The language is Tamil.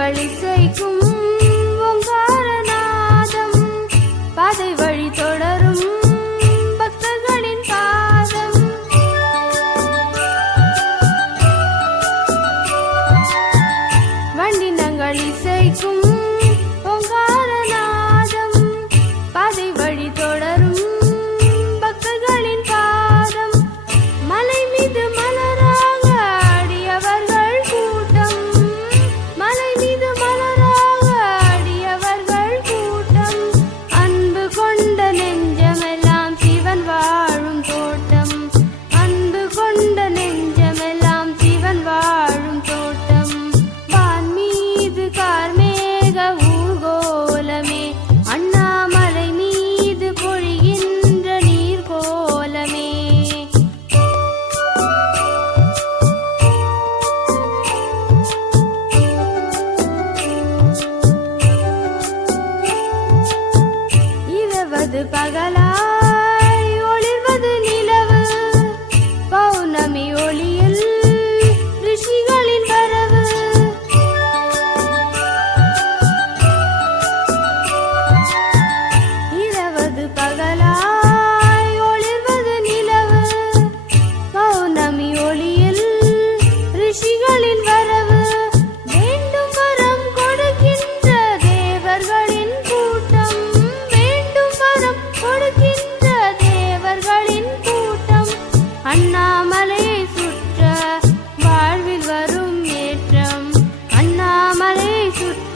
வண்டினங்கள் இசைக்கும் ஓங்காரநாதம் பாதை வழி தொடரும் பக்தர்களின் பாதம். வண்டினங்கள் இசைக்கும் ஓங்காரநாதம் பாதை வழி தொடரும் பக்தர்களின் பாதம். மலை மீது மலராக அடியவர்கள் கூட்டம், மலை மீது மலராக அடியவர்கள் கூட்டம். அன்பு கொண்ட நெஞ்சமெல்லாம் சிவன் வாழும் தோட்டம், அன்பு கொண்ட நெஞ்சமெல்லாம் சிவன் வாழும் தோட்டம். வான் மீது கார்மேக ஊர்கோலமே, அண்ணாமலை மீது பொழிகின்ற நீர்கோலமே. இரவது பகலாய் ஒளிர்வது நிலவு, பௌர்ணமி ஒளியில் ரிஷிகளின் வரவு. இரவது பகலாய் ஒளிர்வது நிலவு, பௌர்ணமி ஒளியில் ரிஷிகளின் வரவு. வேண்டும் வரம் கொடுக்கின்ற தேவர்களின் கூட்டம், வேண்டும் வரம் கொடுக்கின்ற தேவர்களின் கூட்டம். அண்ணாமலையை சுற்ற வாழ்வில் வரும் ஏற்றம், அண்ணாமலையை சுற்ற